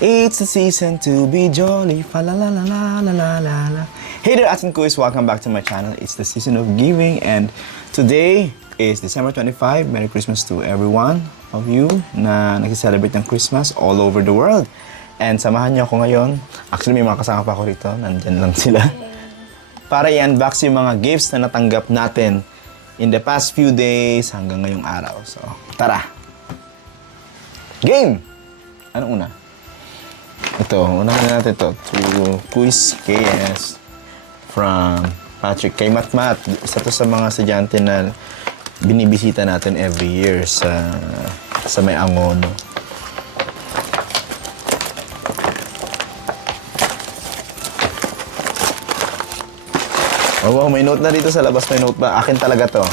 It's the season to be jolly. Fa la la la la la la la la. Hey there, Atin Kuis. Welcome back to my channel. It's the season of giving, and today is December 25. Merry Christmas to everyone of you na nag-celebrate ng Christmas all over the world. And samahan niyo ako ngayon. Actually, may mga kasama pa ako rito. Nandyan lang sila. Para i-unbox yung mga gifts na natanggap natin in the past few days hanggang ngayong araw. So, tara! Game! Ano una? Ito, unahin na natin ito. To Quiz KS from Patrick. Kay Matmat. Isa to sa mga estudyante na binibisita natin every year sa may Angono. Oh, wow, may note na dito sa labas. May note ba? Akin talaga to.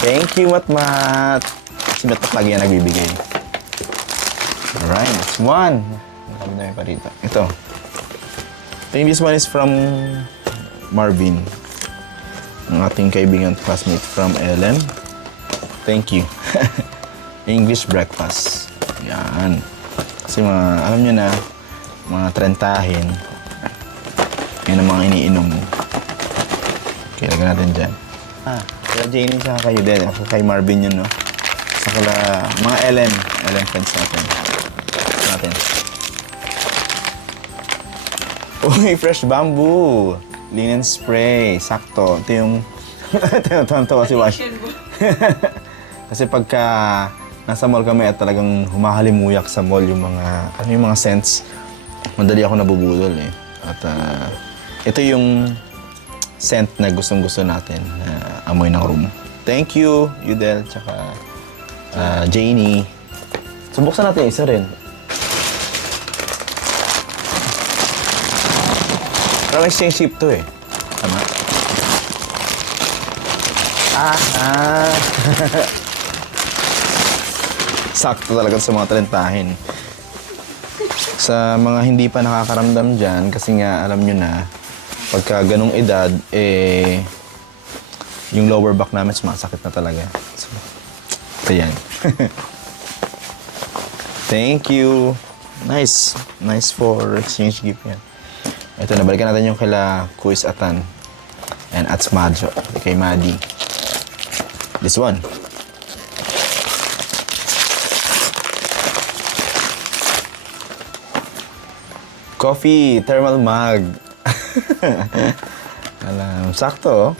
Thank you, Matmat. Si Matmat lagi yan nagbibigay. Alright, next one. Marami na pa dito. Ito. I think this one is from Marvin. Ang ating kaibigan classmate from LM. Thank you. English breakfast. Yan. Kasi mga, alam nyo na, mga trentahin. Yan ang mga iniinom. Okay, lagyan natin dyan. Kaya Janie sa kayo din. Kay Marvin yun, no? Sa kala, mga LM friends natin. Uy, fresh bamboo. Linen spray. Sakto. Ito yung... Tawa si Wash. Kasi pagka nasa mall kami at talagang humahalimuyak sa mall yung mga scents, madali ako nabubudol eh. At ito yung scent na gustong-gusto natin na amoy ng room. Thank you, Yudel, tsaka Janie. Subuksan natin isa rin. Parang exchange ship to eh. Tama? Sakto talaga sa mga talentahin. Sa mga hindi pa nakakaramdam dyan, kasi nga alam nyo na, pagka ganong edad, yung lower back namin sumasakit na talaga. So, ito yan. Thank you. Nice. Nice for exchange gift yan. Ito, nabalikan natin yung kila Kuis Atan and Atsmadjo, kay Madi. This one. Coffee, thermal mug. Alam, sakto.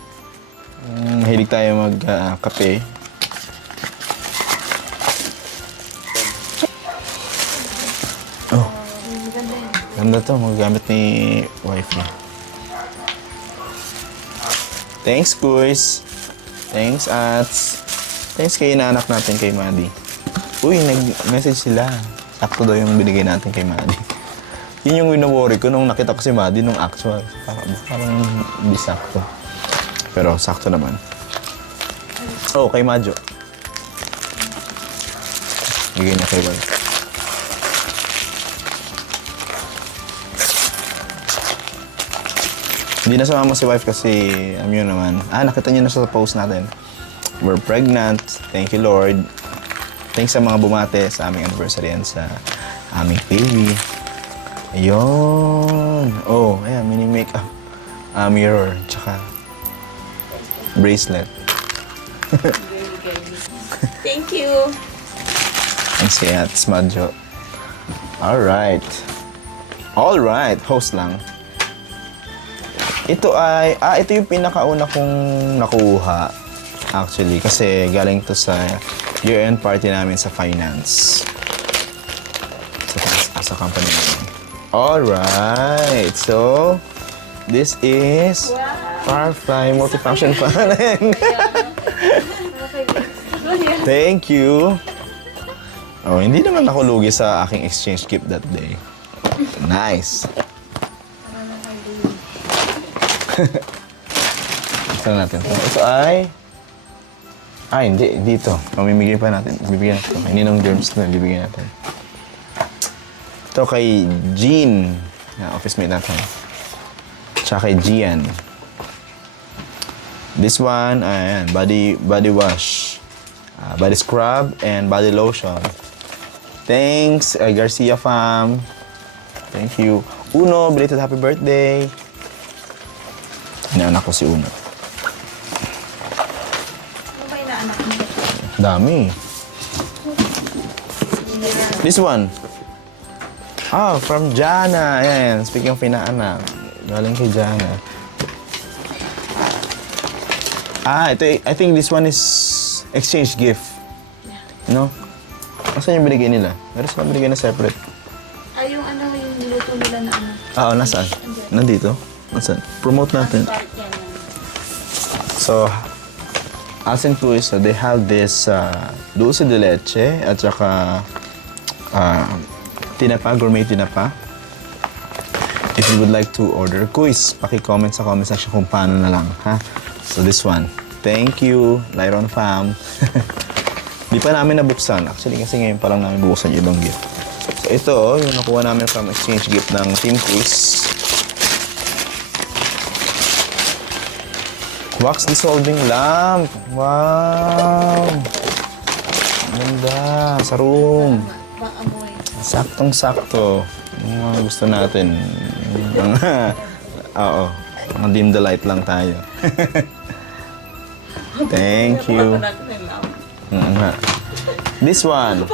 Hilig tayo mag-kape. Oh. Ganda to, magagamit ni wife niya. Thanks, Kuis. Thanks, Ats. Thanks kay inaanak natin kay Madi. Uy, nag-message sila. Sakto daw yung binigay natin kay Madi. Yun yung wino-worry ko nung nakita ko si Madi nung actual. Parang hindi sakto. Pero sakto naman. Oh, kay Madjo. Bigay niya kay wife. Hindi na sumama si wife kasi, yun naman. Nakita niyo na sa post natin. We're pregnant. Thank you, Lord. Thanks sa mga bumate sa aming anniversary and sa aming baby. Ayun. Oh, ayan, mini makeup. Mirror, tsaka bracelet. Thank you. Thanks kay Ats Madjo. Alright. Alright, host lang. Ito ay, ito yung pinakauna kong nakuha. Actually, kasi galing to sa year-end party namin sa finance. Sa company namin. Alright, so, this is Firefly Multifunction Fan. Thank you. Oh, hindi naman ako lugi sa aking exchange gift that day. Nice. Saan natin ito? Ito ay... hindi. Dito. Mamimigay pa natin. Bibigyan natin. Ininong germs na bibigyan natin. Ito kay Jean. Office mate natin. Tsaka kay Gian. This one, ayan, body wash. Body scrub and body lotion. Thanks, Garcia fam. Thank you. Uno, belated happy birthday. Inaanak ko si Uno. Ano ba inaanak mo? Dami. This one. Ah, from Jana. Ayan, speaking of inaanak. Galing kay Jana. I think this one is exchange gift. No? Asan yung binigay nila? Meron sila binigay na separate. Ay, yung ano, yung niluto nila na ano. Oo, nasaan? Nandito? Nasaan? Promote natin. Part yan. So, Asin Cruz, they have this dulce de leche at saka tinapa, gourmet tinapa. If you would like to order, quiz, paki-comment sa comment section kung paano na lang, ha? So this one, thank you, Lyron fam. Di pa namin nabuksan. Actually, kasi ngayon pa lang namin bubuksan yung ibang gift. So ito, yung nakuha namin from exchange gift ng Team Quiz. Wax dissolving lamp. Wow! Ganda. Sa room. Pang-amoy. Saktong-sakto. Yung mga gusto natin. Oo. Mga dim the light lang tayo. Thank you. This one.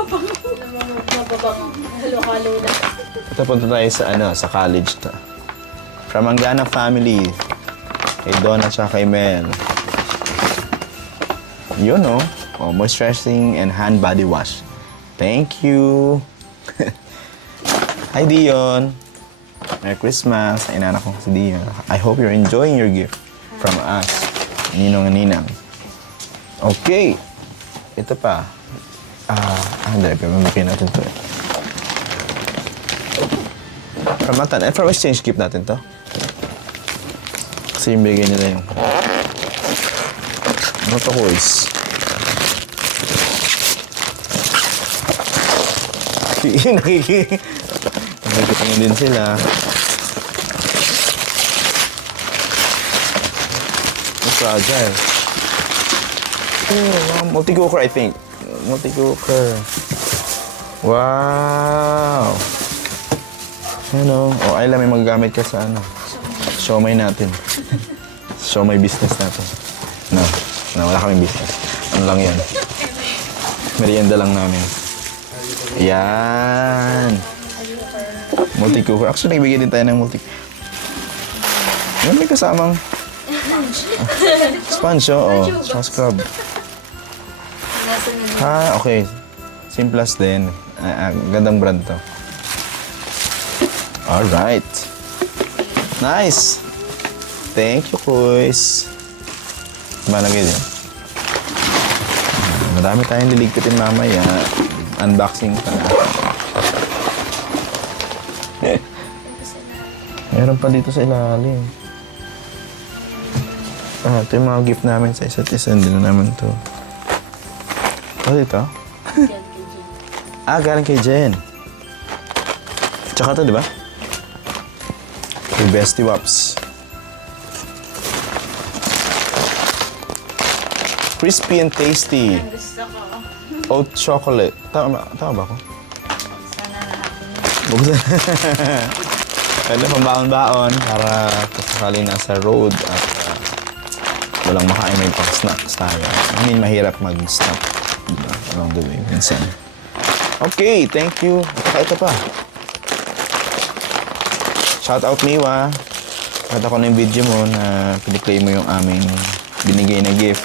Halo-halo na. Ito punta tayo sa college to. From Anggana family. Kay Don at saka kay Mel. Yun, no? Oh, moisturizing and hand body wash. Thank you. Hi, Dion. Merry Christmas. Ay, inanak ko si Dion. I hope you're enjoying your gift from us. Ninong and Ninang. Okay. Ito pa. Hindi. Pamamakin natin to. From exchange gift natin to. Kasi yung bigay nila yung... Ano to, boys? Nakikitingin din sila. It's fragile. Oh, multi-cooker, I think. Multi-cooker. Wow! Ano? Oh, Ayla, may magagamit ka sa ano? Siomay natin. Siomay business natin. No, wala kaming business. Ano lang yan? Merienda lang namin. Yan! Multi-cooker. Actually, nagbigay din tayo ng Yan, may kasamang... Sponge, oo. Oh, scrub. Okay. Simplas din. Gandang brand to. Alright. Nice! Thank you, Kuys. Malagay din. Marami tayong liligpitin mamaya. Unboxing pa na. Meron pa dito sa ilalim. Ito yung mga gift namin sa isa't isa. Hindi na naman to. Dito? Galing kay Jen. Tsaka to, di ba? Kay Bestie Wops. Crispy and tasty. Gusto ko. Oat chocolate. Tama ba ako? Sana na ako. Buksan. Pwede pambaon-baon para kasakali nasa road at walang makain, may pang-snacks tayo. I mean, mahirap mag-snack along the way minsan. Okay, thank you. Ito pa. Shout out, Miwa. Nakita ko na yung video mo na piniplay mo yung aming binigay na gift.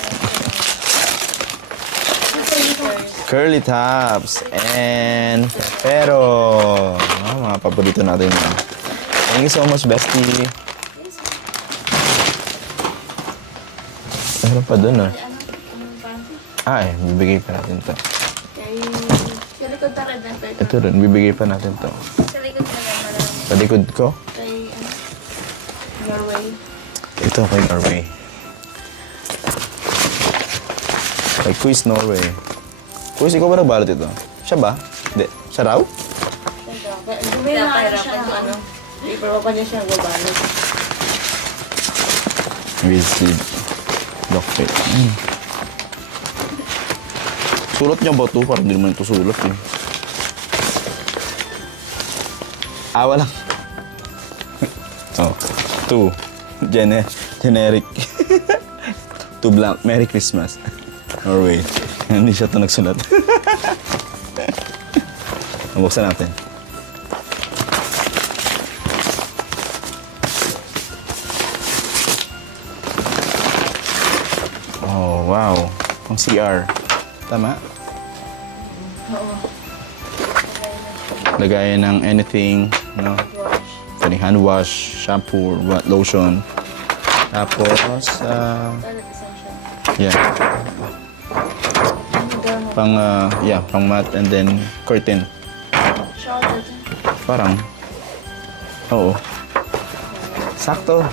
Curly Tops and Pero. Mga paborito natin yan. Thank you so much, Bestie. Meron pa dun, bibigay pa natin to. Sa likod na rin lang. Ito rin, bibigay pa natin to. Sa likod na lang. Sa likod ko? Kay Norway. Ito kay Norway. Kay Quiz Norway. Quiz, ikaw ba nagbalot ito? Siya ba? Hindi. Siya raw? Gumila siya ng ano. Paper pa niya siya gabalot. Visit. Lockpit. Sulat niya ba ito? Parang hindi naman ito sulat eh. Walang. Oh, 2. Generic. 2 blank. Merry Christmas. Or wait. Hindi siya ito nagsulat. Buksan natin. Oh, wow. Pang CR. Tama? Oo. Lagayan ng anything, no? Wash. Pwedeng hand wash, shampoo, lotion. Tapos, Toilet essential. yeah. Ano Pang mat and then curtain. shower curtain. Parang, oo. Sakto.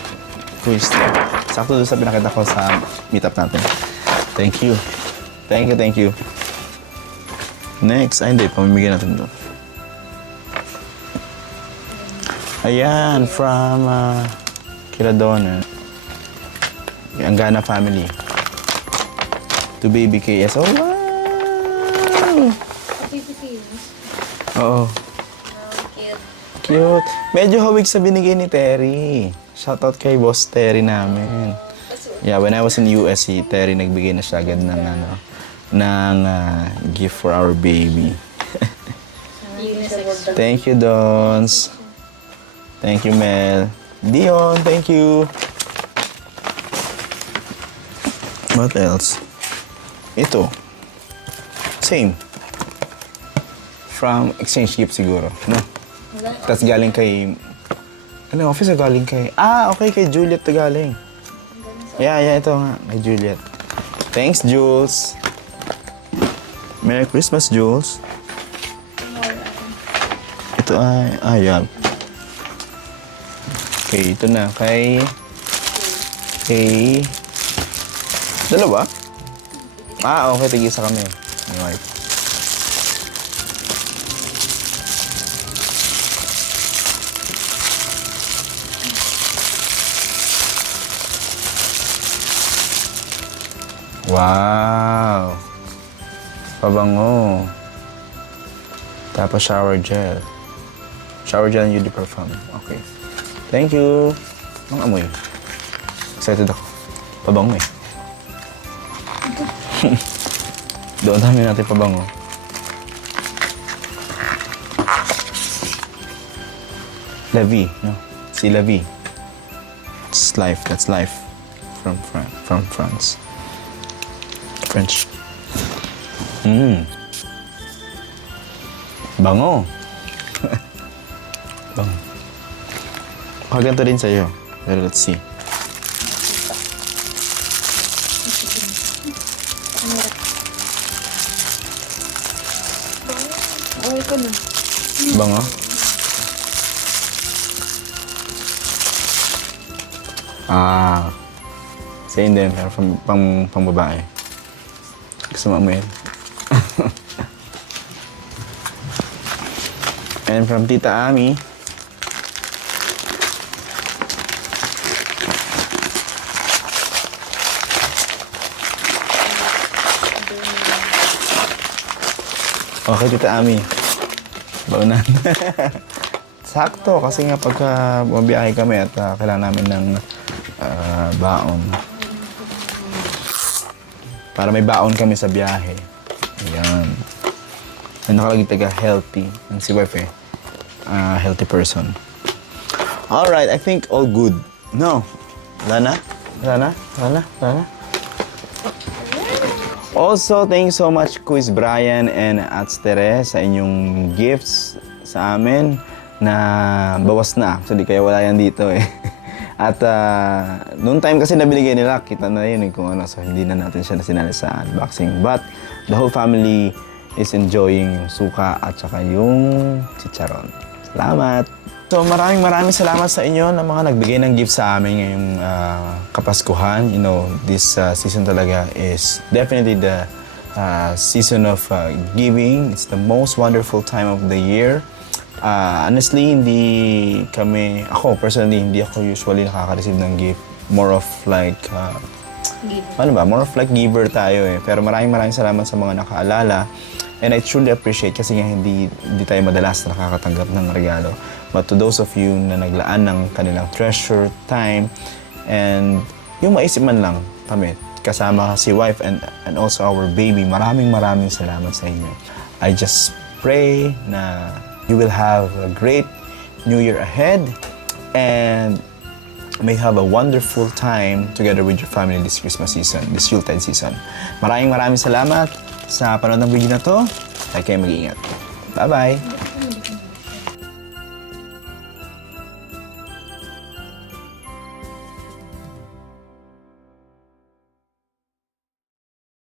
Quiz. Sakto doon sa pinakita ko sa meetup natin. Thank you. Thank you. Next, hindi. Pamimigyan natin doon. Ayan, from Kiradona. Anggana family. To baby KS. Oh, wow! Pilipinas. Oo. Oh, cute. Cute. Medyo hawig sa binigay ni Terry. Shoutout kay Boss Terry namin. Yeah, when I was in US, si Terry nagbigay na siya agad ng gift for our baby. Unisex. Thank you, Dons. Thank you, Mel. Dion, thank you. What else? Ito. Same. From exchange gift siguro, no? Wala. Tapos galing kay... Ano, office o galing kay... okay, kay Juliet to galing. Yeah, ito nga, kay Juliet. Thanks, Jules. Merry Christmas, Jules. Ito ay, yeah. Okay, ito na, kay... Dalawa? Okay, tigisa kami. May wife. Wow! Pabango. Tapos shower gel. Shower gel and UD perfume. Okay. Thank you. Ang amoy. Excited ako. Pabango eh. Doon dami natin pabango. Levi, no? Si Levi. It's life. That's life. From France. French. Bango. Bango. Ganito rin sa'yo. Pero let's see. Okay ko na. Bango? Same din, pero pang babae. Gusto mo amoy. And from Tita Ami. Okay, Tita Ami. Baunan. Sakto, kasi nga pagka mabiyahe kami at kailangan namin ng baon. Para may baon kami sa biyahe. Ayan. And nakalagay taga healthy. Ang si wife healthy person. Alright, I think all good. No? Wala na? Also, thank you so much, Quiz Brian and Ats Tere, sa inyong gifts sa amin na bawas na. Actually, kaya wala yan dito eh. At noong time kasi na binigay nila, kita na yun kung ano. So, hindi na natin siya nasinali sa unboxing. But, the whole family is enjoying yung suka at saka yung chicharon. Salamat! So, maraming salamat sa inyo na mga nagbigay ng gift sa amin ngayong Kapaskuhan. You know, this season talaga is definitely the season of giving. It's the most wonderful time of the year. Honestly, ako personally, hindi ako usually nakaka-receive ng gift. More of like, more of like giver tayo eh. Pero maraming salamat sa mga nakaalala. And I truly appreciate kasi nga hindi tayo madalas nakakatanggap ng regalo. But to those of you na naglaan ng kanilang treasure, time, and yung maisip man lang kami, kasama si wife and also our baby, maraming salamat sa inyo. I just pray na you will have a great New Year ahead and may have a wonderful time together with your family this Christmas season, this Yuletide season. Maraming salamat sa panonood ng video na to. Ay kayo mag-iingat. Bye-bye!